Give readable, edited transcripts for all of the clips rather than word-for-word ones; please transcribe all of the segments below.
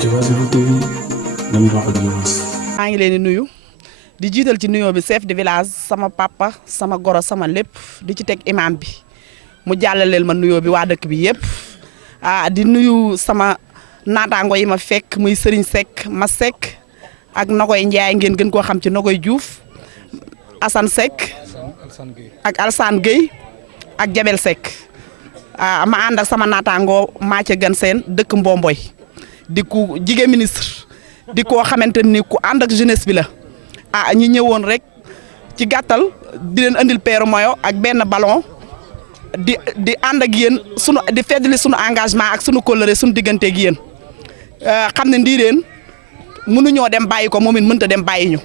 Diobass TV dañuy wax ak Diobass. maa ngi leen di nuyu di jiital ci nuyoo bi chef de village sama papa sama goro sama lépp di ci teg imam bi mu jàllaleel ma nuyoo bi waa dëkk bi yëpp di nuyu sama naataango yi ma fekk muy Serigne Seck ma Seck ak Nogoy Ndiaye ngeen gën koo xam ci Nogoy Diouf Assane Seck ak Alsane Gueye ak Jabel Seck ma ànd ak sama naataango Mathieu Gane Sène dëkk Mbomboy di ku jigéen ministre di koo xamante ni ku ànd ak jeunesse bi la ñi ñëwoon rek ci gàttal di leen andil paire maillot ak benn ballon di ànd ak yéen di feddali sunu engagement ak sunu kóllëre sunu diggante ak yéen xam ne Ndiréene mënuñoo dem bàyyi ko moom it mënta dem bàyyi ñu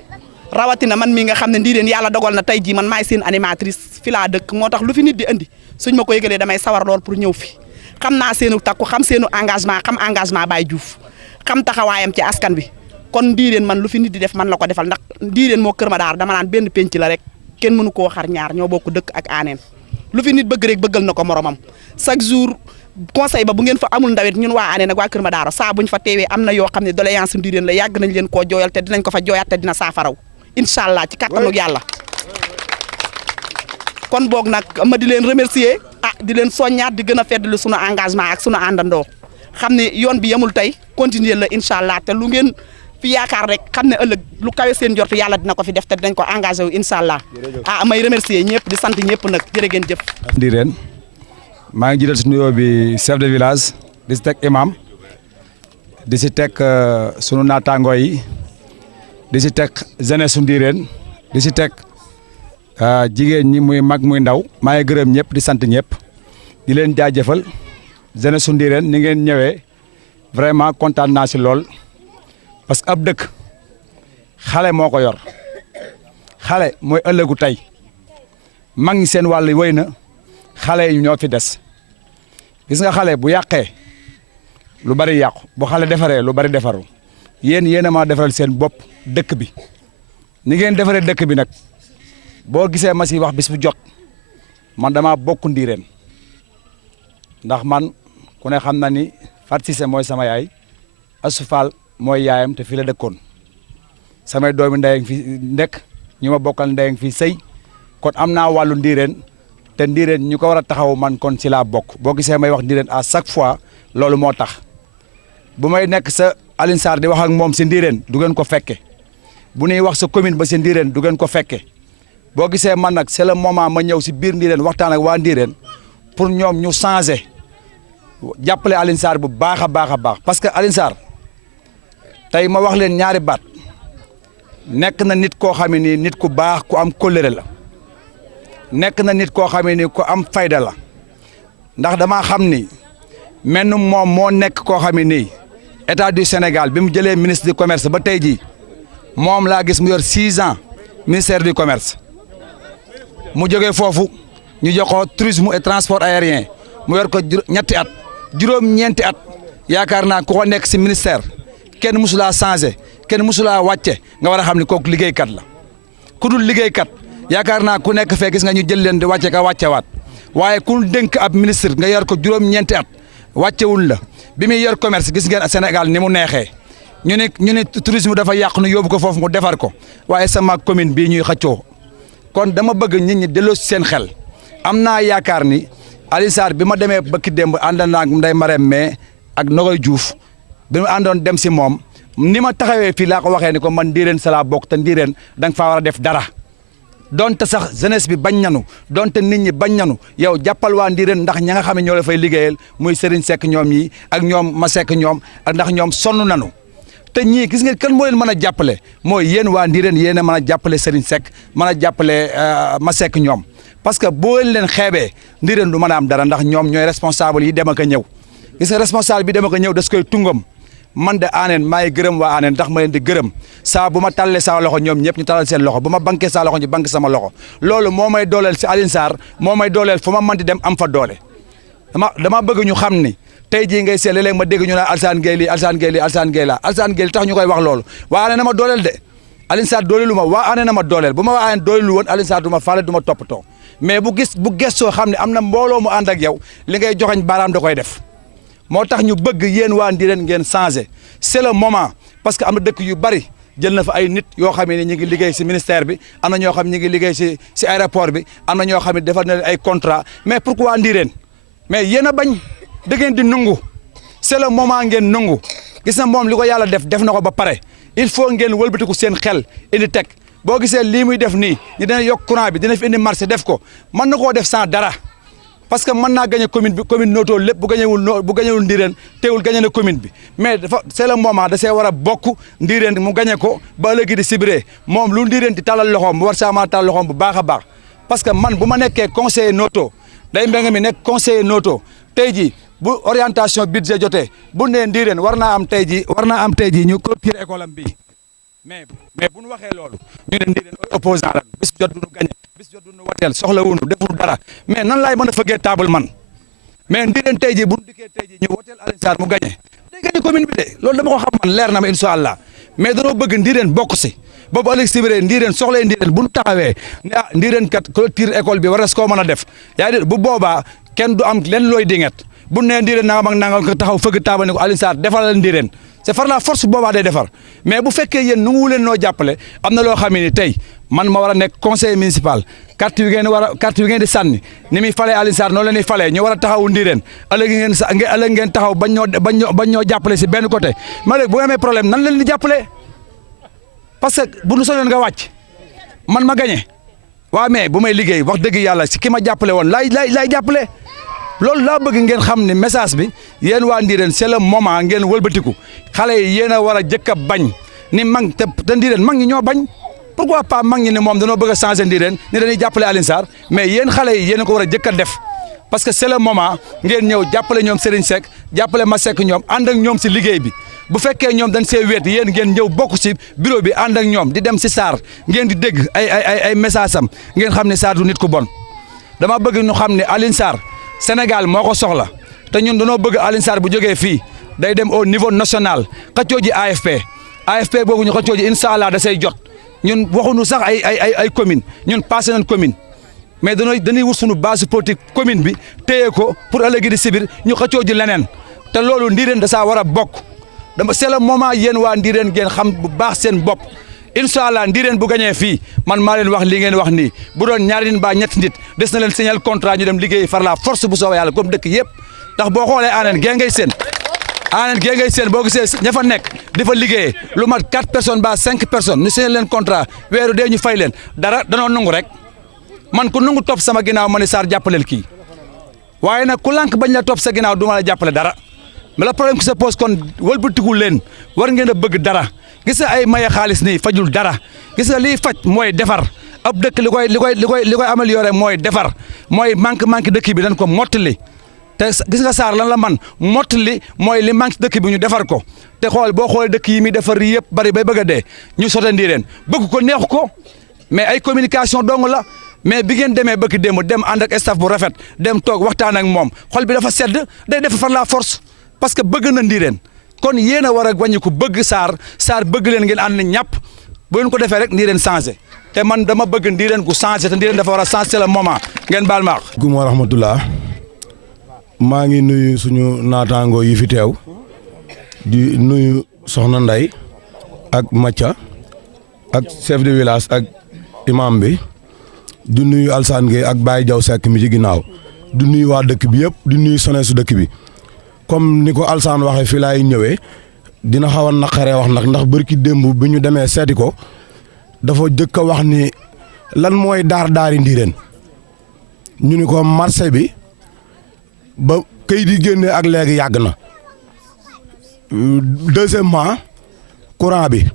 rawatina man mii nga xam ne Ndiréene yàlla dogal na tey jii man maay seen animatrice fi laa dëkk moo tax lu fi nit di andi suñ ma ko yëgalee damay sawar lool pour ñëw fi xam naa seenu takku xam seenu engagement xam engagement Baye Diouf xam taxawaayam ci askan bi kon Ndiréene man lu fi nit di def man la ko defal ndax Ndiréene moo Kër Madaar dama naan benn penc la rek kenn mënu koo xar ñaar ñoo bokk dëkk ak aaneen lu fi nit bëgg rek bëggal na ko moromam chaque jour conseil ba bu ngeen fa amul ndawet ñun waa aaneen ak waa Kër Madaar saa buñ fa teewee am na yoo xam ne doléance Ndiréene la yàgg nañ leen koo jooyal te dinañ ko fa jooyaat te dina saafaraw incha allah ci kattanu yàlla kon boog nag ma di leen remercier di leen soññaat di gën a feddali sunu engagement ak sunu àndandoo xam ne yoon bi yemul tey continuer la incha allah te lu ngeen fi yaakaar rek xam ne ëllëg lu kawe seen jort yàlla dina ko fi def te dinañ ko engagé wu incha allah may remercier ñëpp di sant ñëpp nag jërë ngeen jëf. Ndiréene maa ngi jiital si nuyoo bi chef de village di si teg imam di si teg sunu naataangoo yi di si teg jeunesse su Ndiréene di si teg jigéen ñi muy mag muy ndaw maa ngi gërëm ñëpp di sant ñëpp di leen jaajëfal jeunesse su Ndiréene ni ngeen ñëwee vraiment kontaan naa si lool parce que ab dëkk xale moo ko yor xale mooy ëllëgu tey mag ñi seen wàll wéy na xale yi ñoo fi des gis nga xale bu yàqee lu bari yàqu bu xale defaree lu bari defaru yéen a ma defaral seen bopp dëkk bi ni ngeen defaree dëkk bi nag boo gisee ma si wax bis bu jot man dama bokk Ndiréene ndax man ku ne xam na ni Fatou Cissé mooy sama yaay Assou Fall mooy yaayam te fii la dëkkoon samay doomi ndey fi nekk ñu ma bokkal ndey fi sëy kon am naa wàllu Ndiréene te Ndiréene ñu ko war a taxaw man kon si laa bokk boo gisee may wax Ndiréene à chaque fois loolu moo tax bu may nekk sa Alioune Sarr di wax ak moom si Ndiréene du ngeen ko fekke bu ñuy wax sa commune ba si Ndiréene du ngeen ko fekke boo gisee man nag c'est le moment ma ñëw si biir Ndiréene waxtaan ak waa Ndiréene pour ñoom ñu changer jàppale Alioune Sarr bu baax a baax a baax parce que Alioune Sarr tey ma wax leen ñaari baat nekk na nit koo xam ne nii nit ku baax ku am kóllëre la nekk na nit koo xam ne nii ku am fayda la ndax damaa xam ni menn moom moo nekk koo xam ne nii état du Sénégal bi mu jëlee ministre du commerce ba tey jii moom laa gis mu yor 6 ans ministère du commerce mu jógee foofu ñu jox ko tourisme et transport aérien mu yor ko ñetti at juróom-ñeenti at yaakaar naa ku ko nekk si ministère kenn musulaa changé kenn musulaa wàcce nga war a xam ne kooku liggéeykat la ku dul liggéeykat yaakaar naa ku nekk fee gis nga ñu jël leen di wàcce ka wàccewaat waaye ku dénk ab ministre nga yor ko juróom-ñeenti at wàccewul la bi muy yor commerce gis ngeen Sénégal ni mu neexee ñu ne tourisme dafa yàq nu yóbbu ko foofu mu defar ko waaye sama commune bii ñuy xëccoo kon dama bëgg nit ñi delloo si seen xel am naa yaakaar ni Alioune Sarr bi ma demee bëkki démb ànd naa ak Ndeye Marème mais ak Nogoy Diouf bi ma àndoon dem si moom ni ma taxawee fii laa ko waxee ni ko man Ndiréene sa laa bokk te Ndiréene da nga faa war a def dara donte sax jeunesse bi bañ nanu donte nit ñi bañ nanu yow jàppal waa Ndiréene ndax ña nga xam ne ñoo la fay liggéeyal muy Serigne Seck ñoom yi ak ñoom ma Seck ñoom ak ndax ñoom sonn nanu te ñii gis nga kan moo leen mën a jàppale mooy yéen waa Ndiréene yéen a mën a jàppale Serigne Seck mën a jàppale ma Seck ñoom parce que boo leen xeebee Ndiréene du mën a am dara ndax ñoom ñooy responsable yi dem ak a ñëw gis nga responsable bi dem ak a ñëw das koy tungam man de aaneen maa ngi gërëm waa aaneen ndax ma leen di gërëm saa bu ma tàllee saa loxo ñoom ñëpp ñu talal seen loxo bu ma banquee saa loxo ñu banque sama loxo loolu moo may dooleel si Alioune Sarr moo may dooleel fu ma mën di dem am fa doole dama bëgg ñu xam ni tey jii ngay seet léeg-léeg ma dégg ñu naan Alsane Gueye lii Alsane Gueye lii Alsane Gueye laa Alsane Gueye tax ñu koy wax loolu waa aaneen na ma dooleel de Alioune Sarr dooleelu ma waa aaneen na ma dooleel bu ma waa aaneen dooleelu woon Alioune Sarr du ma faale du ma toppatoo mais bu gestoo xam ne am na mbooloo mu ànd ak yow li ngay joxañ baaraam da koy def moo tax ñu bëgg yéen waa Ndiréne ngeen changé c'est le moment parce que am na dëkk yu bari jël na fa ay nit yoo xam ne ñu ngi liggéey si ministère bi am na ñoo xam ne ñu ngi liggéey si aéroport bi am na ñoo xam ne defar na ay contrat mais pourquoi Ndiréne mais yéen a bañ da ngeen di nangu c'est le moment ngeen nangu gis na moom li ko yàlla def na ko ba pare il faut ngeen wëlbatiku seen xel indi teg boo gisee lii muy def nii ñu dina yokk courant bi dina fi indi marché def ko mën na koo def sans dara parce que mën naa gagné commune bi commune Noto lépp bu gagnéwul Ndiréne teewul gagné na commune bi mais dafa c'est le moment da see war a bokk Ndiréne mu gagné ko ba ëllëg di sibiree moom lu Ndiréne di talal loxoom mu war saa maa talal loxoom bu baax a baax parce que man bu ma nekkee conseiller Noto day mbéy mi nekk conseiller Noto tey jii bu orientation budget jotee bu nee Ndiréne war naa am tey jii ñu clôturer école am bii mais bu ñu waxee loolu ñu ne Ndiréne opposant la bis jot du ñu gagné bis jot du ñu wateel soxla wuñu deful dara mais nan laay mën a fëggee table man mais Ndiréne tey jii bu ñu dikkee tey jii ñu wateel Alioune Sarr mu gagné day gagné commune bi de loolu dama ko xam man leer na ma incha allah mais danoo bëgg Ndiréne bokk si boobu ëllëg si biir Ndiréne soxlee Ndiréne bu ñu taxawee ne ah Ndiréne kat clôture école bi war na koo mën a def yaa ngi bu boobaa kenn du am len looy dinget bu nee Ndiréne nangam ak nangam ko taxaw fëgg taaba ne ko Alioune Sarr defalal Ndiréne c'est par la force boobaa day defar mais bu fekkee yéen nu ngu leen noo jàppale am na loo xam ne ni tey man ma war a nekk conseiller municipal carte yu ngeen di sànni ni muy falee Alioune Sarr noonu la ñuy falee ñu war a taxawu Ndiréne ëllëg ngeen taxaw bañ ñoo jàppale si benn côté ma léegi bu amee problème nan leen di jàppale parce que bu nu soñoon nga wàcc man ma gagné waaw mais bu may liggéey wax dëgg yàlla si ki ma jàppale woon laay jàppale loolu laa bëgg ngeen xam ne message bi yéen waa Ndiréne c'est le moment ngeen wëlbatiku xale yi yéen a war a jëkk a bañ ni mag te Ndiréne mag ñi ñoo bañ pourquoi pas mag ñi ne moom danoo bëgg a changer Ndiréne ni dañuy jàppale Alioune Sarr mais yéen xale yi yéen a ko war a jëkk a def parce que c'est le moment ngeen ñëw jàppale ñoom Serigne Seck jàppale Masseck ñoom ànd ak ñoom si liggéey bi bu fekkee ñoom dañ see wéet yéen ngeen ñëw bokk si bureau bi ànd ak ñoom di dem si Sarr ngeen di dégg ay message am ngeen xam ne Sarr du nit ku bon dama bëgg ñu xam ne Alioune Sarr Sénégal moo ko soxla te ñun dañoo bëgg Alioune Sarr bu jógee fii day dem au niveau national xëccoo ji AFP boobu ñu xëccoo ji incha allah da say jot ñun waxuñu sax ay commune ñun passé nañ commune mais dañuy wut suñu base politique commune bi téye ko pour ëllëg di sibir ñu xëccoo ji leneen te loolu Ndiréne da saa war a bokk c'est le moment yéen waa Ndiréne ngeen xam bu baax seen bopp incha allah Ndiréne bu gañee fii man maa leen wax li ngeen wax nii bu doon ñaari nit ba ñetti nit des na leen signal contrat ñu dem liggéey far la force bu soobee yàlla comme dëkk yëpp ndax boo xoolee aaneen gee ngay seen boo gisee ña fa nekk di fa liggéeyee lu mat 4 personnes ba 5 personnes ñu signal leen contrat weeru dee ñu fay leen dara danoo nangu rek man ku nangu topp sama ginnaaw ma ne Sarr jàppaleel kii waaye nag ku lànk bañ la topp sa ginnaaw du ma la jàppale dara mais le problème qui se pose kon wëlbatiku leen war ngeen a bëgg dara gis nga ay maye xaalis nii fajul dara gis nga liy faj mooy defar ab dëkk li koy amélioré mooy defar mooy manque dëkk bi dañ ko mottali te gis nga Sarr lan la man mottali mooy li manque dëkk bi ñu defar ko te boo xoolee dëkk yi muy defar yëpp bari bay bëgg a dee ñu sote Ndiréne bëgg ko neexu ko mais ay communication dong la mais bi ngeen demee bëgg démb dem ànd ak staff bu rafet dem toog waxtaan ak moom xol bi dafa sedd day def par la force parce que bëgg na Ndiréne kon yéen a war a wàññi ko bëgg Sarr bëgg leen ngeen ànd ñàpp bu leen ko defee rek Ndiréne changé te man dama bëgg Ndiréne gu changé te Ndiréne dafa war a changé le moment ngeen baal ma wax. Guma rahmatullah maa ngi nuyu suñu naataangoo yi fi teew di nuyu Soxna Nday ak Mathia ak chef de village ak imam bi di nuyu Alsane Gueye ak Baye Diaw Seck mi ci ginnaaw di nuyu waa dëkk bi yëpp di nuyu soneesu dëkk bi. comme ni ko Alsane waxee fii laay ñëwee dina xaw a naqaree wax ndax bërki démb bi ñu demee seeti ko dafa jëkk a wax ni lan mooy daari Ndiréne ñu ni ko marché bi ba këy di génnee ak léegi yàgg na deuxièmement courant bi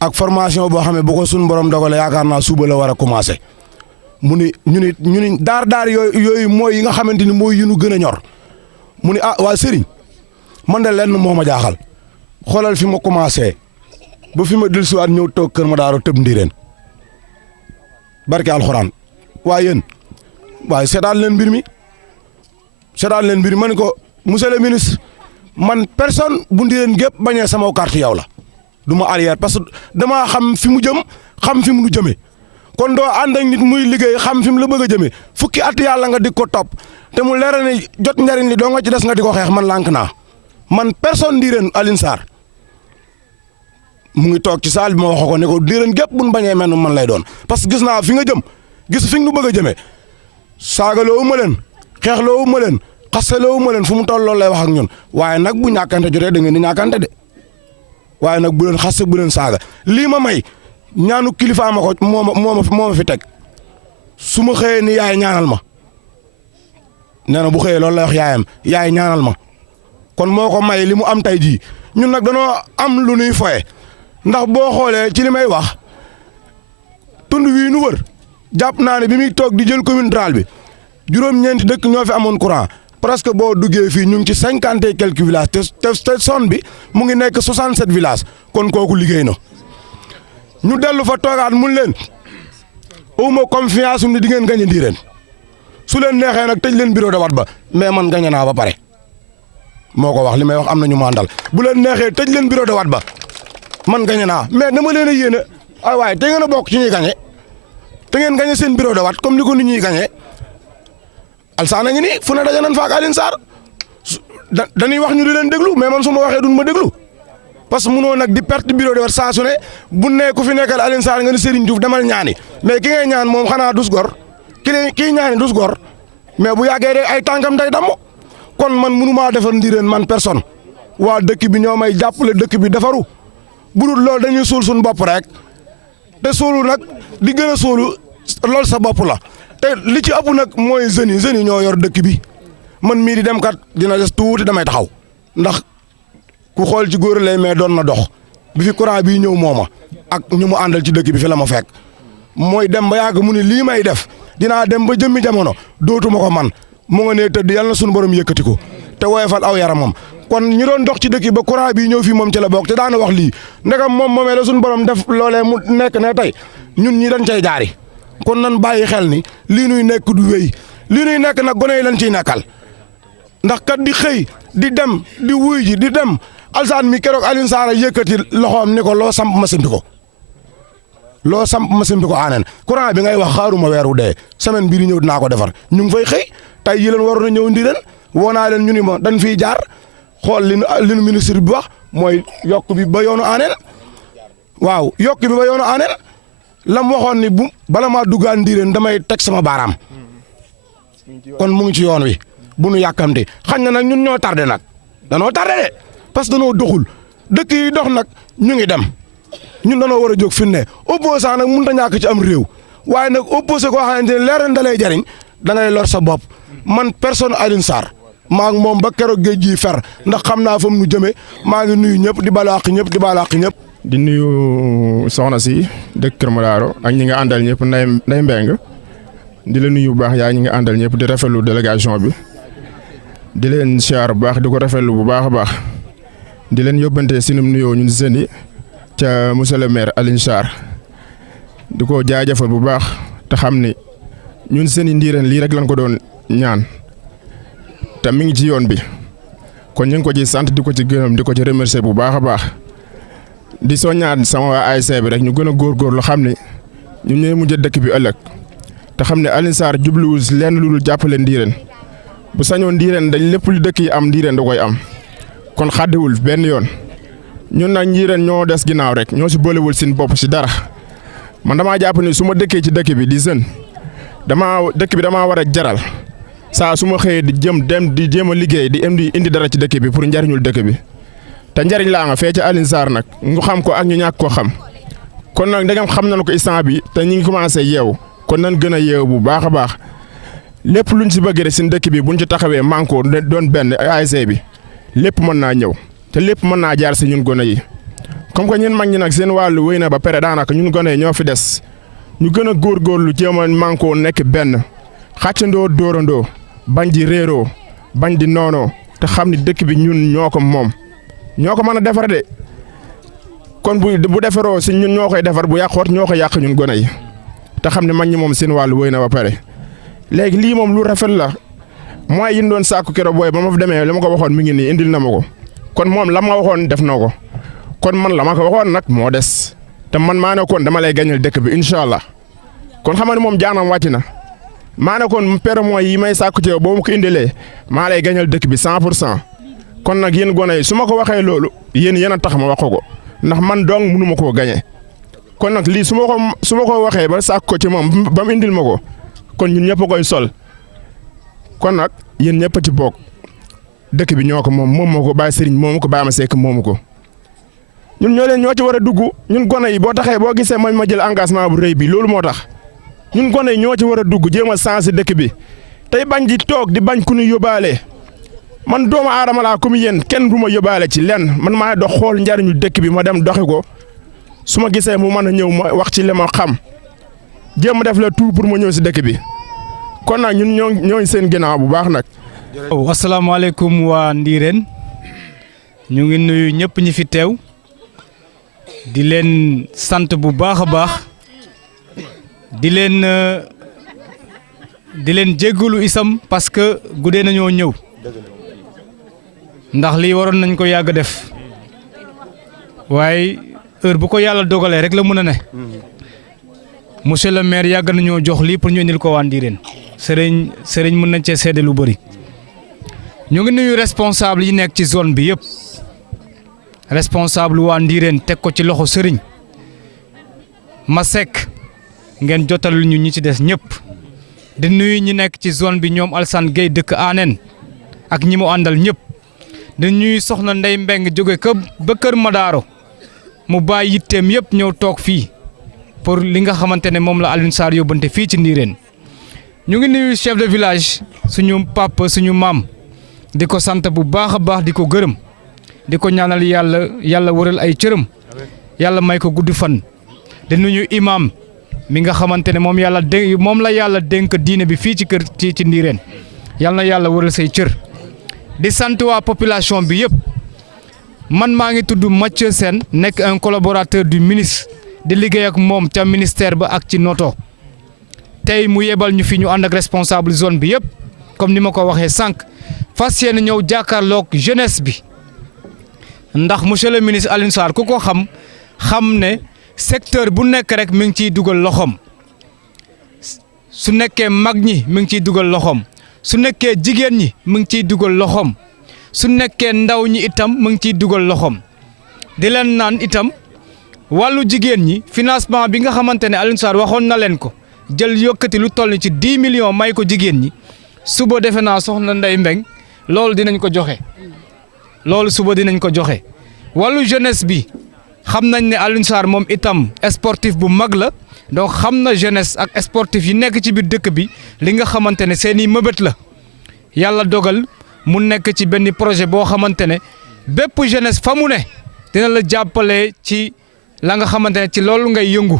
ak formation boo xam ne bu ko suñu borom dogale yaakaar naa suba la war a commencé mu ni ñu ni daar yooyu mooy yi nga xamante ni mooy yu ñu gën a ñor mu ni waa Serigne man de lenn moo ma jaaxal xoolal fi ma commencé ba fi ma dellusiwaat ñëw toog kër ma daaro tëb Ndiréne barke alxuraan waaye yéen waaye seetaan leen mbir mi ma ne ko monsieur le ministre man personne bu Ndiréne gépp bañee sama carte yow la du ma arrière parce que damaa xam fi mu jëm xam fi mu nu jëmee kon doo ànd ak nit muy liggéey xam fi mu la bëgg a jëmee fukki at yàlla nga di ko topp te mu leer ni jot njariñ li doo nga ci des nga di ko xeex man lànk naa man personne Ndiréne Alioune Sarr mu ngi toog ci saal bi ma wax ko ne ko Ndiréne gépp buñ bañee mel man lay doon parce que gis naa fi nga jëm gis fi nga nu bëgg a jëmee saagaloowu ma leen xeexloowu ma leen xasaloowu ma leen fu mu toll loolu lay wax ak ñun waaye nag bu ñàkkante jotee da ngeen di ñàkkante de waaye nag bu leen xase bu leen saaga lii ma may ñaanu kilifa ma ko moo ma fi teg su ma xëyee ni yaay ñaanal ma nee na bu xëyee loolu lay wax yaayam yaay ñaanal ma kon moo ko may li mu am tey jii ñun nag danoo am lu nuy foye ndax boo xoolee ci li may wax tund wii nu wër jàpp naa ne bi muy toog di jël commune rurale bi juróom-ñeenti dëkk ñoo fi amoon courant presque boo duggee fii ñu ngi ci 50 et quelques villages te zone bi mu ngi nekk 67 villages kon kooku liggéey na ñu dellu fa toogaat mun leen awma confiance ni di ngeen gañe Ndiréne su leen neexee nag tëj leen bureau de vote ba mais man gañe naa ba pare moo ko wax li may wax am na ñu mu àndal bu leen neexee tëj leen bureau de vote ba man gañe naa mais dama leen a yéene ay waaye te ngeen a bokk ci ñuy gañe te ngeen gañe seen bureau de vote comme ni ko nit ñuy gañe Alsaan a ngi nii fu ne daje nañ fa ak Alioune Sarr dañuy wax ñu di leen déglu mais man su ma waxee duñ ma déglu parce que munoo nag di perte bureau de vote saa su ne bu ne ku fi nekkal Alioune Sarr nga ni Serigne Diouf demal ñaani mais ki ngay ñaan moom xanaa dus gor kii ñaani dus gor mais bu yàggee rek ay tànkam day damm kon man mënumaa defar Ndiréne man personne waa dëkk bi ñoo may jàppale dëkk bi defaru bu dul loolu dañuy suul suñu bopp rek te suulu nag di gën a suulu loolu sa bopp la te li ci ëpp nag mooy jeunes yi ñoo yor dëkk bi man mii di dem kat dina des tuuti damay taxaw ndax ku xool ci góor lay mais doon na dox bi fi courant bii ñëw mooma ak ñu mu àndal ci dëkk bi fi la ma fekk mooy dem ba yàgg mu ni lii may def dinaa dem ba jëmmi jamono dootuma ko man mu nga nee tëdd yàlla na suñu borom yëkkati ko te woyofal aw yaramam kon ñi doon dox ci dëkk yi ba courant bii ñëw fii moom ci la bokk te daana wax lii ndegam moom moomee la suñu borom def loolee mu nekk ne tey ñun ñi dañ cay jaari kon nan bàyyi xel ni lii nuy nekk du wéy lii nuy nekk nag gone yi lañ ciy nekkal ndax kat di xëy di dem di wuy ji di dem Alsaan mi keroog Alioune Sarr yëkkati loxoom ni ko loo samp ma simbi ko loo samp ma simbi ko aaneen courant bi ngay wax xaaruma weeru dee semaine bii di ñëw dinaa ko defar ñu ngi fay xëy tey yi leen waroon a ñëw Ndiréne woo naa leen ñu ni ma dañ fiy jaar xool li nu ministre bi wax mooy yokk bi ba yoonu aaneen waaw yokk bi ba yoonu aaneen lam waxoon ni bu bala maa duggaan Ndiréne damay teg sama baaraam kon mu ngi ci yoon wi bu nu yàkkamte xañ na nag ñun ñoo tardé nag danoo tardé de parce que danoo doxul dëkk yi dox nag ñu ngi dem ñun danoo war a jóg fi ne opposant nag mënut a ñàkk ci am réew waaye nag opposé koo xamante ne leer na da lay jariñ da ngay lor sa bopp man personne Alioune Sarr maa ngi moom ba keroog géej gi fer ndax xam naa fa mu nu jëmee maa ngi nuyu ñëpp di balaax ñëpp di balaax ñëpp. di nuyu soxna si dëkk Kër Madaro ak ñi nga àndal ñëpp nday mbeng di la nuyu bu baax yaa ñi nga àndal ñëpp di rafetlu délégation bi di leen siyaar bu baax di ko rafetlu bu baax a baax di leen yóbbante sinum nuyoo ñun jeunes yi ca monsieur le maire Alioune Sarr di ko jaajëfal bu baax te xam ni ñun jeunes yi Ndiréne lii rek lañ ko doon ñaan te mi ngi ci yoon bi kon ñu ngi ko ci sant di ko ci gërëm di ko ci remercier bu baax a baax di soññaat sama waa ASC bi rek ñu gën a góorgóorlu xam ne ñun ñooy mujj dëkk bi ëllëg te xam ne Alioune Sarr jubluwul lenn lu dul jàppale Ndiréne bu sañoon Ndiréne dañ lépp lu dëkk yi am Ndiréne da koy am kon xàddiwul benn yoon ñun nag Ndiréne ñoo des ginnaaw rek ñoo si boolewul seen bopp si dara man damaa jàpp ni su ma dëkkee ci dëkk bi di jeune dëkk bi damaa war a jaral saa su ma xëyee di jéem a liggéey di indi dara ci dëkk bi pour njariñul dëkk bi te njariñ laa nga fee ci Alioune Sarr nag ñu xam ko ak ñu ñàkk koo xam kon nag ndegam xam nañu ko instant bi te ñu ngi commencé yeewu kon nan gën a yeewu bu baax a baax lépp luñ si bëgg rek seen dëkk bi buñ ci taxawee manko doon benn ASC bi lépp mën naa ñëw te lépp mën naa jaar si ñun gone yi comme que ñun mag ñi nag seen wàllu wéy na ba pare daanaka ñun gone yi ñoo fi des ñu gën a góorgóorlu jéem a manko nekk benn xàccandoo dóorandoo bañ di réeroo bañ di noonoo te xam ni dëkk bi ñun ñoo ko moom ñoo ko mën a defar de kon bu defaroo si ñun ñoo koy defar bu yàqoot ñoo ko yàq ñun gone yi te xam ne mag ñi moom seen wàllu wéy na ba pare léegi lii moom lu rafet la mooy yi ñu doon sàkku keroog booy ba ma fa demee la ma ko waxoon mi ngi nii indil na ma ko kon moom la ma waxoon def na ko kon man la ma ko waxoon nag moo des te man maa ne kon dama lay gañal dëkk bi incha allah kon xam nga ne moom jaanam wàcc na maa ne kon permis yi may sàkku ci yow boo ma ko indilee maa lay gañal dëkk bi 100% kon nag yéen gone yi su ma ko waxee loolu yéen a tax ma wax ko ndax man dong mënu ma koo gañe kon nag lii su ma ko waxee ba sàkk ko ci moom ba mu indil ma ko kon ñun ñëpp a koy sol kon nag yéen ñëpp a ci bokk dëkk bi ñoo ko moom moo ko Baye Serigne moomu ko Baye Ma Seck moomu ko ñun ñoo ci war a dugg ñun gone yi boo taxee boo gisee ma jël engagement bu rëy bi loolu moo tax ñun gone yi ñoo ci war a dugg jéem a sensé dëkk bi tey bañ di toog di bañ ku ñu yóbbaale man doomu aadama laa comme yéen kenn du ma yóbbaale ci lenn man maa dox xool njariñu dëkk bi ma dem doxi ko su ma gisee mu mën a ñëw ma wax ci li ma xam jéem a def la tout pour ma ñëw si dëkk bi kon nag ñun ñooñu seen ginnaaw bu baax nag. asalaamaaleykum waa Ndiréne ñu ngi nuyu ñëpp ñi fi teew di leen sant bu baax a baax di leen jéggalu isam parce que guddee nañoo ñëw ndax lii waroon nañ ko yàgg def waaye heure bu ko yàlla dogalee rek la mën a ne monsieur le maire yàgg nañoo jox lii pour ñu indil ko waa Ndiréne sëriñ mën nañ cee seede lu bëri. ñu ngi nuyu responsable yi nekk ci zone bi yëpp responsable waa Ndiréne teg ko ci loxo sëriñ Ma Seck ngeen jotalul ñu ñi ci des ñëpp di nuyu ñi nekk ci zone bi ñoom Alsane Gueye dëkk Anen ak ñi mu àndal ñëpp di nuyu soxna Ndey Mbeng jóge ba Kër Madaro mu bàyyi yitteem yëpp ñëw toog fii pour li nga xamante ne moom la Alioune Sarr yóbbante fii ci Ndiréne ñu ngi nuyu chef de village suñu papa suñu maam di ko sant bu baax a baax di ko gërëm di ko ñaanal yàlla wëral ay cërëm yàlla may ko gudd fan di nuyu imam mi nga xamante ne moom la yàlla dénk diine bi fii ci kër ci Ndiréne yàlla na yàlla wëral say cër di sant waa population bi yëpp man maa ngi tudd Mathieu Sène nekk un collaborateur du ministre di liggéey ak moom ca ministère ba ak ci noto tey mu yebal ñu fi ñu ànd ak responsable zone bi yëpp comme ni ma ko waxee sànq fas yéene ñëw jàkkaarloog jeunesse bi ndax monsieur le ministre Alioune Sarr ku ko xam ne secteur bu nekk rek mi ngi ciy dugal loxoom su nekkee mag ñi mi ngi ciy dugal loxoom su nekkee jigéen ñi mi ngi ciy dugal loxoom su nekkee ndaw ñi itam mi ngi ciy dugal loxoom di leen naan itam wàllu jigéen ñi financement bi nga xamante ne Alioune Sarr waxoon na leen ko jël yokkati lu toll ci 10 millions may ko jigéen ñi suba defe naa soxna Ndey Mbeng loolu dinañ ko joxe loolu suba dinañ ko joxe wàllu jeunesse bi xam nañ ne Alioune Sarr moom itam sportif bu mag la donc xam na jeunesse ak sportif yi nekk ci biir dëkk bi li nga xamante ne seeni mëbët la yàlla dogal mu nekk ci benn projet boo xamante ne bépp jeunesse fa mu ne dina la jàppale ci la nga xamante ne ci loolu ngay yëngu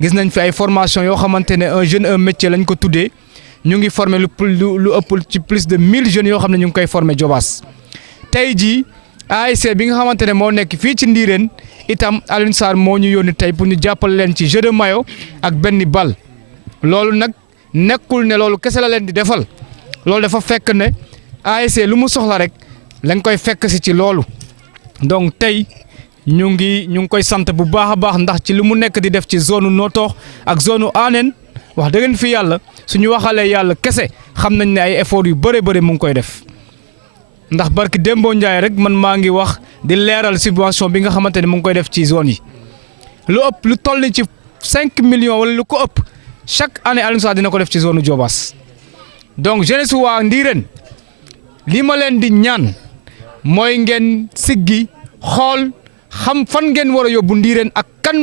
gis nañ fi ay formation yoo xamante ne un jeune un métier lañ ko tuddee ñu ngi former lu ëpp ci plus de 1000 jeunes yoo xam ne ñu ngi koy former Jobaas tey jii ASC bi nga xamante ne moo nekk fii ci Ndiréne itam Alioune Sarr moo ñu yónni tey pour ñu jàppale leen ci jeu de maillot ak benn bal loolu nag nekkul ne loolu kese la leen di defal loolu dafa fekk ne ASC lu mu soxla rek lañ koy fekk si ci loolu donc tey ñu ngi koy sant bu baax a baax ndax ci li mu nekk di def ci zone Noto ak zone Anen wax dëgg fi yàlla suñu waxalee yàlla kese xam nañ ne ay effort yu bëre mu ngi koy def ndax barki Dembo Ndiaye rek man maa ngi wax di leeral subvention bi nga xamante ne mu ngi koy def ci zone yi lu ëpp lu toll ci 5 millions wala lu ko ëpp chaque année Alioune Sarr dina ko def ci zone Diobass donc jeunesse waa Ndiréne li ma leen di ñaan mooy ngeen siggi xool xam fan ngeen war a yóbbu Ndiréne ak kan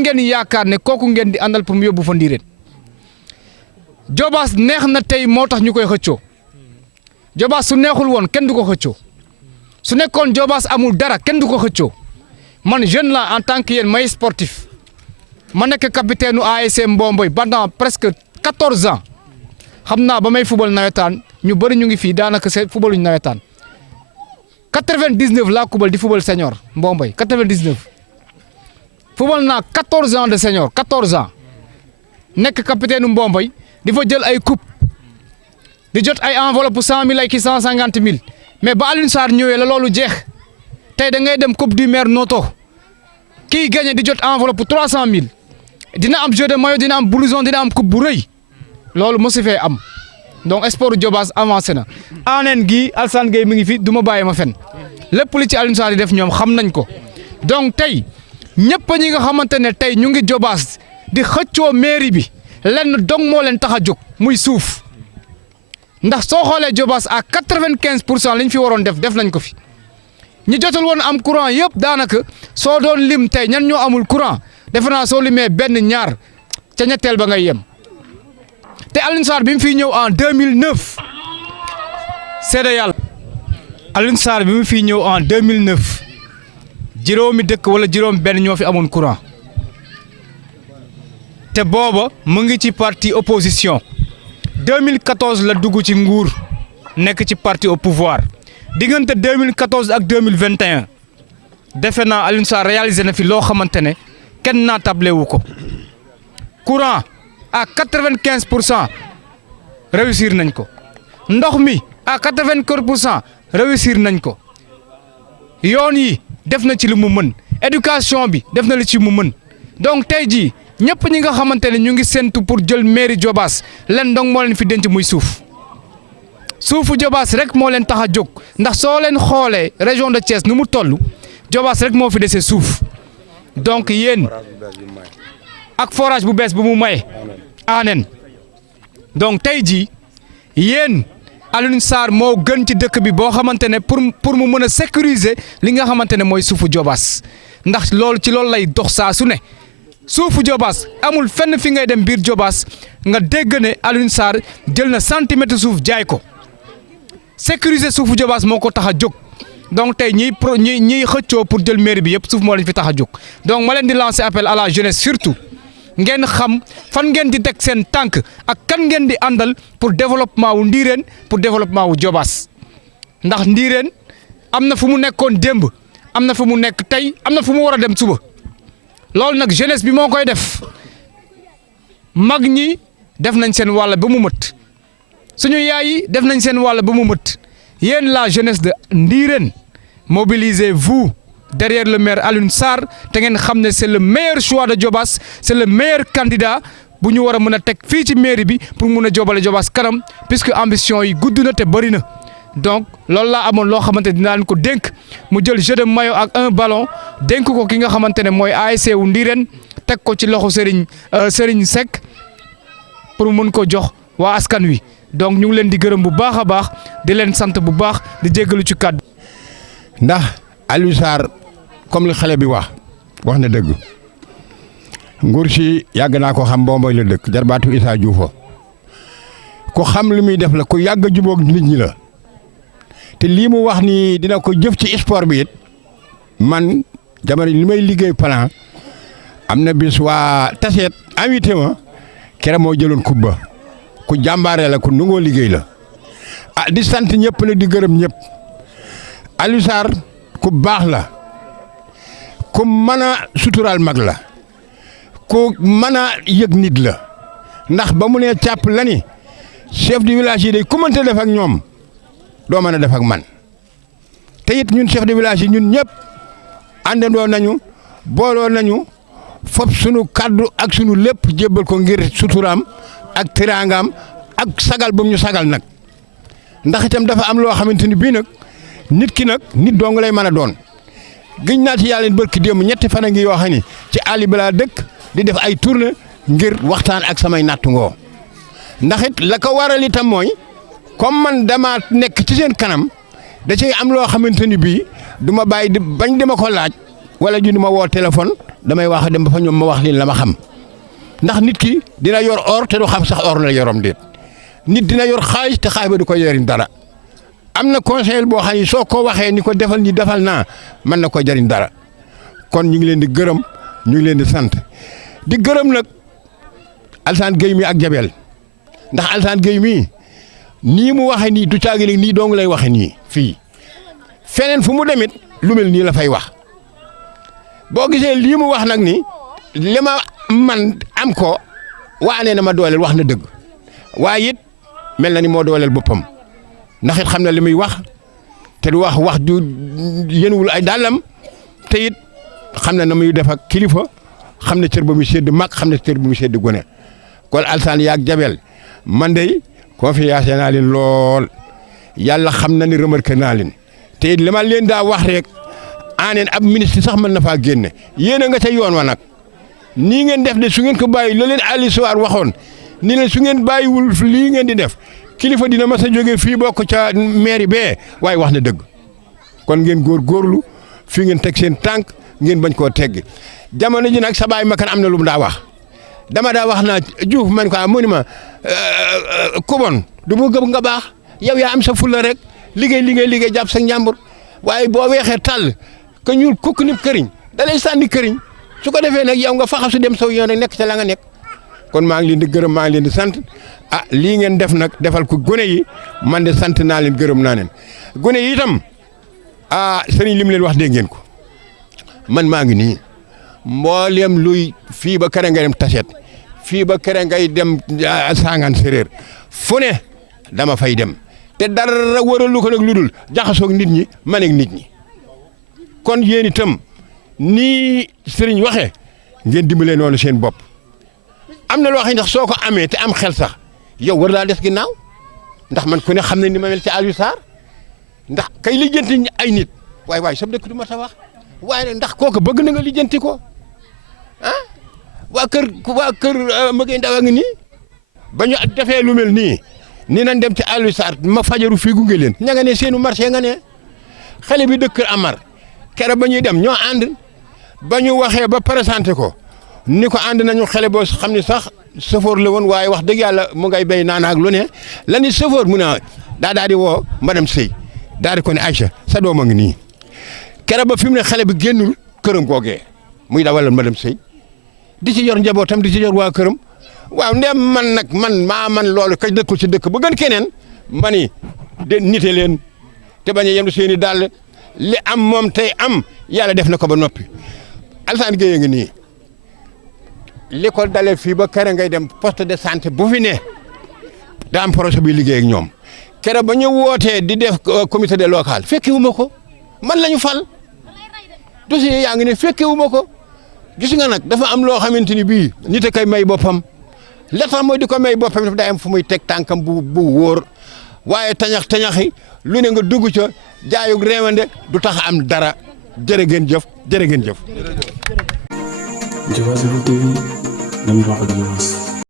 ngeen yaakaar ne kooku ngeen di àndal pour mu yóbbu fa Ndiréne Diobass neex na tey moo tax ñu koy xëccoo Diobass su neexul woon kenn du ko xëccoo su nekkoon Diobass amul dara kenn du ko xëccoo man jeune la en tant que yéen may sportif ma nekk capitaine u ASC Mbomboy pendant presque 14 ans xam naa ba may fubal nawetaan ñu bëri ñu ngi fii daanaka c'est fubaluñu nawetaan 99 laa kubal di fubal senior Mbomboy 99 fubal naa 14 ans de senior 14 ans nekk capitaine u Mbomboy di fa jël ay coupe di jot ay enveloppe 100 000 ay ki 150 000 mais ba Alioune Sarr ñëwee la loolu jeex tey da ngay dem coupe du maire Noto kii gagné di jot enveloppe 300 000 dina am jeu de maillot dina am blouson dina am coupe bu rëy loolu mosu fee am donc sport Diobass avancé na. Anen gi Alassane Gueye mi ngi fi du ma bàyyi ma fen lépp li ci Alioune Sarr di def ñoom xam nañ ko donc tey ñëpp ñi nga xamante ne tey ñu ngi Diobass di xëccoo mairie bi lenn dong moo leen tax a jóg muy suuf ndax soo xoolee Diobass à 95% liñ fi waroon def nañ ko fi ñi jotul woon am courant yëpp daanaka soo doon lim tey ñan ñoo amul courant defe naa soo limee benn ñaar ca ñetteel ba ngay yem te Alioune Sarr bi mu fiy ñëw en 2009 seede yàlla Alioune Sarr bi mu fiy ñëw en 2009 juróomi dëkk wala juróom benn ñoo fi amoon courant te booba mu ngi ci parti opposition 2014 la dugg ci nguur nekk ci parti au pouvoir diggante 2014 ak 2021 defe naa Alioune Sarr réalisé na fi loo xamante ne kenn naa tablé wu ko courant à 95% réussir nañ ko ndox mi à 84% réussir nañ ko yoon yi def na ci li mu mën éducation bi def na li ci mu mën donc tey jii ñëpp ñi nga xamante ne ñu ngi séntu pour jël mairie Diobass len donc moo leen fi denc muy suufu Diobass rek moo leen tax a jóg ndax soo leen xoolee région de Thiès nu mu toll Diobass rek moo fi dese suuf donc yéen ak forage bu bees bu mu maye Anen donc tey jii yéen Alioune Sarr moo gën ci dëkk bi boo xamante ne pour mu mën a sécuriser li nga xamante ne mooy suufu Diobass ndax loolu ci loolu lay dox saa su ne suufu Diobass amul fenn fi ngay dem biir Diobass nga dégg ne Alioune Sarr jël na centimètre suuf jaay ko sécuriser suufu Diobass moo ko tax a jóg donc tey ñiy xëccoo pour jël mairie bi yëpp suuf moo leen fi tax a jóg donc ma leen di lancer appel à la jeunesse surtout ngeen xam fan ngeen di teg seen tànk ak kan ngeen di àndal pour développement wu Ndiréne pour développement wu Diobass ndax Ndiréne am na fu mu nekkoon démb am na fu mu nekk tey am na fu mu war a dem suba loolu nag jeunesse bi moo koy def mag ñi def nañ seen wàll ba mu mët suñu yaay yi def nañ seen wàll ba mu mët yéen la jeunesse de Ndiréne mobilisez-vous derrière le maire Alioune Sarr te ngeen xam ne c'est le meilleur choix de Diobass c'est le meilleur candidat bu ñu war a mën a teg fii ci mairie bi pour mun a jobale Diobass kanam puisque ambition yi gudd na te bëri na donc loolu laa amoon loo xamante dinaa leen ko dénk mu jël jeu de maillot ak un ballon dénk ko ki nga xamante ne mooy ASC wu Ndiréne teg ko ci loxo Serigne Seck pour mun ko jox waa askan wi donc ñu ngi leen di gërëm bu baax a baax di leen sant bu baax di jéggalu ci kàddu. ndax Alioune Sarr comme li xale bi wax na dëgg nguur si yàgg naa ko xam Mbomboy la dëkk jarbaatu Issa Dioufo ku xam li muy def la ku yàgg a jubóog nit ñi la te lii mu wax ni dina ko jëf ci sport bi it man jamono li may liggéey plan am na bis waa taseet invité ma kere moo jëloon coupe ba ku jàmbaare la ku nungoo liggéey la di sant ñëpp la di gërëm ñëpp Alioune Sarr ku baax la ku mën a suturaal mag la ku mën a yëg nit la ndax ba mu nee càpp la ni chef de village yi day ku mënta def ak ñoom doo mën a def ak man te it ñun chef de village yi ñun ñëpp àndandoo nañu booloo nañu fop sunu kaddu ak sunu lépp jébbal ko ngir suturaam ak tiraangaam ak sagal bu ñu sagal nag ndax itam dafa am loo xamante ni bii nag nit ki nag nit dong lay mën a doon gëj naa ci yàlla barki démb ñetti fan a ngi yoo xam ni ci àll bi laa dëkk di def ay tournée ngir waxtaan ak samay nattungoo ndax it la ko waral itam mooy comme man dama nekk ci seen kanam da cay am loo xamante ni bii du ma bàyyi di bañ dama ko laaj wala ñu ma woo téléphone damay wax dem ba fa ñoom ma wax leen la ma xam ndax nit ki dina yor or te du xam sax or la yorom déet nit dina yor xaalis te xaalis ba du ko yoriñ dara am na conseil boo xam ne soo ko waxee ni ko defal ni defal naa mën na ko jariñ dara kon ñu ngi leen di gërëm ñu ngi leen di sant di gërëm nag Alassane Gueye mi ak Jabel ndax Alassane Gueye mi nii mu waxee nii du caagi nii dong lay waxee nii fii feneen fu mu demit lu mel nii la fay wax boo gisee lii mu wax nag ni li ma man am ko waane na ma dooleel wax na dëgg waaye it mel na ni moo dooleel boppam ndax it xam na li muy wax te du wax ju yéenuwul ay dàllam te it xam na na muy def ak kilifa xam ne cër ba mu sédd mag xam ne cër ba mu sédd gone kon Alassane yaag Jabel man de confiance naa leen lool yàlla xam na ni remarqué naa leen te li ma leen daa wax rek aaneen ab ministre sax mën na faa génne yéen a nga ca yoon wa nag nii ngeen def de su ngeen ko bàyyi la leen Aliou Sow waxoon ni leen su ngeen bàyyiwul lii ngeen di def kilifa dina mas a jógee fii bokk ca mairie bee waaye wax na dëgg kon ngeen góorgóorlu fii ngeen teg seen tànk ngeen bañ koo teggi jamono ji nag sa baay makan am na lu mu daa wax dama daa wax naa Diouf man ko mu ni ma ku bon du mu gëm nga baax yow yaa am sa fulla rek liggéey jàpp sa njàmbur waaye boo weexee tàll ka ñuul kukk ni këriñ da lay sànni këriñ su ko defee nag yow nga faxas su dem saw yoon rek nekk ca la nga nekk kon maa ngi leen di gërëm maa ngi leen di sant lii ngeen def nag defal ko gone yi man de sant naa leen gërëm naa leen gone yi itam sëriñ li mu leen wax dégg ngeen ko man maa ngi nii mboolem luy fii ba kere ngay dem taset fii ba kere ngay dem sangaan séréer fu ne dama fay dem te dara waralu ko nag lu dul jaxasoog nit ñi man ak nit ñi kon yéen itam nii sëriñ waxee ngeen dimbale noonu seen bopp am na loo xam ne ndax soo ko amee te am xel sax yow war laa des ginnaaw ndax man ku ne xam ne ni ma mel ci Aliou Sarr ndax kay lijjanti ay nit waay sab dëkk du ma ta wax waaye ndax kooku bëgg na nga lijjanti ko waa kër Mëgëy Ndaw a ngi nii ba ñu defee lu mel nii ni nañ dem ci Aliou Sarr ma fajaru fii gunge leen ña nga ne seenu marché nga ne xale bi dëkk Amar kere ba ñuy dem ñoo ànd ba ñu waxee ba présenté ko ni ko ànd nañu xale boo xam ne sax chauffeur la woon waaye wax dëgg yàlla mu ngay béy naan ak lu ne la ni chauffeur mu ne daa di woo madame Sey daa di ko ne Aïcha sa doom a ngi nii kere ba fi mu ne xale bi génnul këram googee muy dawalal madame Sey di ci yor njabootam di ci yor waa këram waaw ndem man nag man loolu kay dëkkul ci dëkk bu gën keneen mani de nite leen te bañ a yem seeni dàll li am moom tey am yàlla def na ko ba noppi Alassane Gueye ngi nii li ko dalee fii ba kere ngay dem poste de santé bu fi ne daa am projet bi liggéey ak ñoom kere ba ñu wootee di def comité de local fekke wu ma ko man la ñu fal dossier yaa ngi ne fekke wu ma ko gis nga nag dafa am loo xamante ni bii nit a koy may boppam la tax mooy di ko may boppam dafa day am fu muy teg tànkam bu wóor waaye tañaxi lu ne nga dugg ca jaayug réewande du tax am dara jërë ngeen jëf jërë ngeen jëf. Diobass TV, Namdou Diobass.